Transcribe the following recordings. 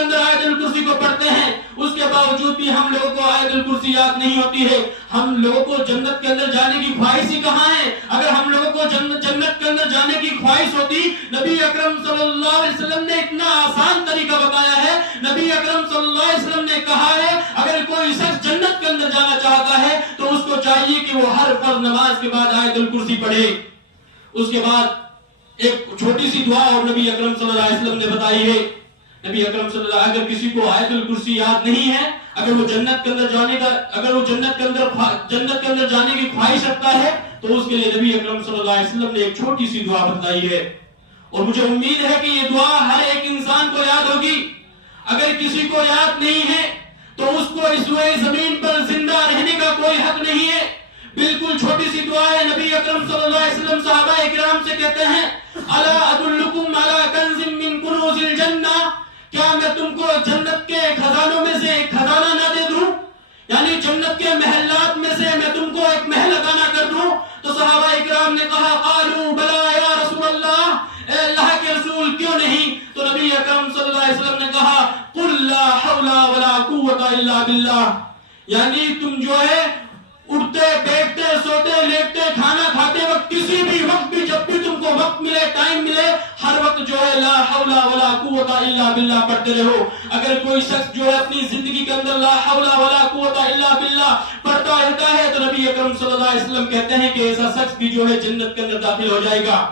کے اندر آیت الکرسی کو پڑھتے ہیں، اس کے باوجود بھی ہم لوگوں کو آیت الکرسی یاد نہیں ہوتی ہے۔ ہم لوگوں کو جنت کے اندر جانے کی خواہش ہی کہاں ہے؟ اگر ہم لوگوں کو جنت کے اندر جانے کی خواہش ہوتی، نبی اکرم صلی اللہ علیہ وسلم نے اتنا آسان طریقہ بتایا ہے۔ نبی اکرم صلی اللہ علیہ وسلم نے کہا ہے اگر کوئی شخص جنت کے اندر جانا چاہتا ہے تو اس کو چاہیے کہ وہ ہر فرض نماز کے بعد آیت الکرسی پڑھے۔ اس کے بعد ایک چھوٹی سی دعا اور نبی اکرم صلی اللہ علیہ وسلم نے بتائی ہے۔ نبی اکرم صلی اللہ علیہ وسلم، اگر کسی کو آیت الکرسی یاد نہیں ہے، اگر وہ جنت کے اندر جانے کی خواہش رکھتا ہے تو اس کے لیے نبی اکرم صلی اللہ علیہ وسلم نے ایک چھوٹی سی دعا بتائی ہے، اور مجھے امید ہے کہ یہ دعا ہر ایک انسان کو یاد ہوگی۔ اگر کسی کو یاد نہیں ہے تو اس کو اس روئے زمین پر زندہ رہنے کا کوئی حق نہیں ہے۔ بالکل چھوٹی سی دعا ہے۔ نبی اکرم صلی اللہ علیہ وسلم صحابہ اکرام سے کہتے ہیں الا ادلکم علی کنز من کنوز الجنہ، کیا میں تم کو جنت کے خزانوں میں سے ایک خزانہ نہ دے دوں؟ یعنی جنت کے محلات میں سے میں تم کو ایک محل عطا نہ کر دوں؟ تو صحابہ اکرام نے کہا قالوا بلا یا رسول اللہ، اے اللہ کے رسول کیوں نہیں؟ تو نبی اکرم صلی اللہ علیہ وسلم نے کہا قل لا حول ولا قوت الا باللہ، یعنی تم جو ہے اٹھتے بیٹھتے سوتے لیٹتے کھانا کھاتے وقت کسی بھی وقت بھی جب بھی تم کو وقت ملے ٹائم ملے ہر وقت جو ہے لا حول ولا قوت الا باللہ پڑھتے رہو۔ اگر کوئی شخص جو ہے اپنی زندگی کے اندر لا حول ولا قوت الا باللہ پڑھتا رہتا ہے تو نبی اکرم صلی اللہ علیہ وسلم کہتے ہیں کہ ایسا شخص بھی جو ہے جنت کے اندر داخل ہو جائے گا۔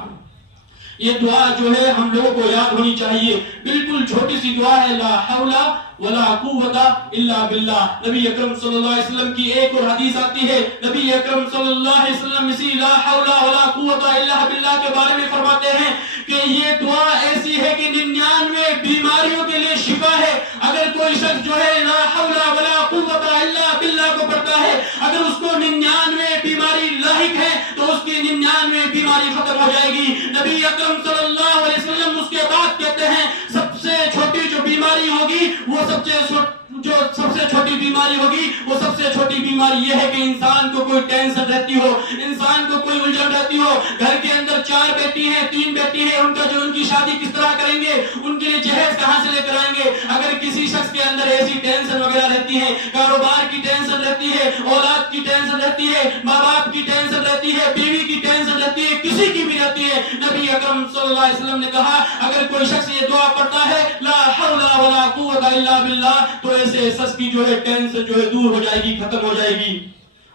یہ دعا جو ہے ہم لوگوں کو یاد ہونی چاہیے۔ بالکل چھوٹی سی دعا ہے، لا حول ولا قوت الا باللہ۔ نبی اکرم صلی اللہ علیہ وسلم کی ایک اور حدیث آتی ہے، نبی اکرم صلی اللہ علیہ وسلم اسی لا حول ولا قوت الا باللہ کے بارے میں فرماتے ہیں کہ یہ دعا ایسی ہے کہ 99 بیماریوں کے لیے شفا ہے۔ اگر کوئی شخص جو ہے لا حول ولا قوت الا باللہ کو پڑھتا ہے، اگر اس کو 99 بیماری لاحق ہے تو اس کی 99 بیماری ختم ہو جائے گی۔ نبی اکرم صلی اللہ علیہ وسلم اس کے بعد کہتے ہیں سب سے چھوٹی جو بیماری ہوگی وہ سب سے چھوٹی بیماری ہوگی وہ سب سے چھوٹی بیماری یہ ہے کہ انسان کو کوئی ٹینشن رہتی ہو، انسان کو کوئی الجھن رہتی ہو۔ گھر کے اندر 4 بیٹی ہیں 3 بیٹی ہیں، ان کی شادی کس طرح کریں گے، ان کے لیے جہیز کہاں سے لے کر آئیں گے۔ اگر کسی شخص کے اندر ایسی ٹینشن وغیرہ رہتی ہے، کاروبار کی ٹینشن رہتی ہے، اولاد کی ٹینشن رہتی ہے، ماں باپ کی ٹینشن رہتی ہے، بیوی کی ٹینشن رہتی ہے، کسی کی بھی رہتی ہے، نبی اکرم صلی اللہ علیہ وسلم نے کہا اگر کوئی شخص یہ دعا پڑھتا ہے لا حول ولا قوت الا باللہ تو ایسے شخص کی جو ہے ٹینشن جو ہے دور ہو جائے گی، ختم ہو جائے گی۔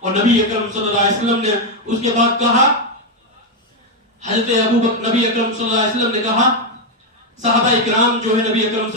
اور نبی اکرم صلی اللہ علیہ وسلم نے اس کے بعد کہا، حضرت ابو بکر، نبی اکرم صلی اللہ علیہ وسلم نے کہا صحابہ اکرام جو ہے نبی اکرم صلی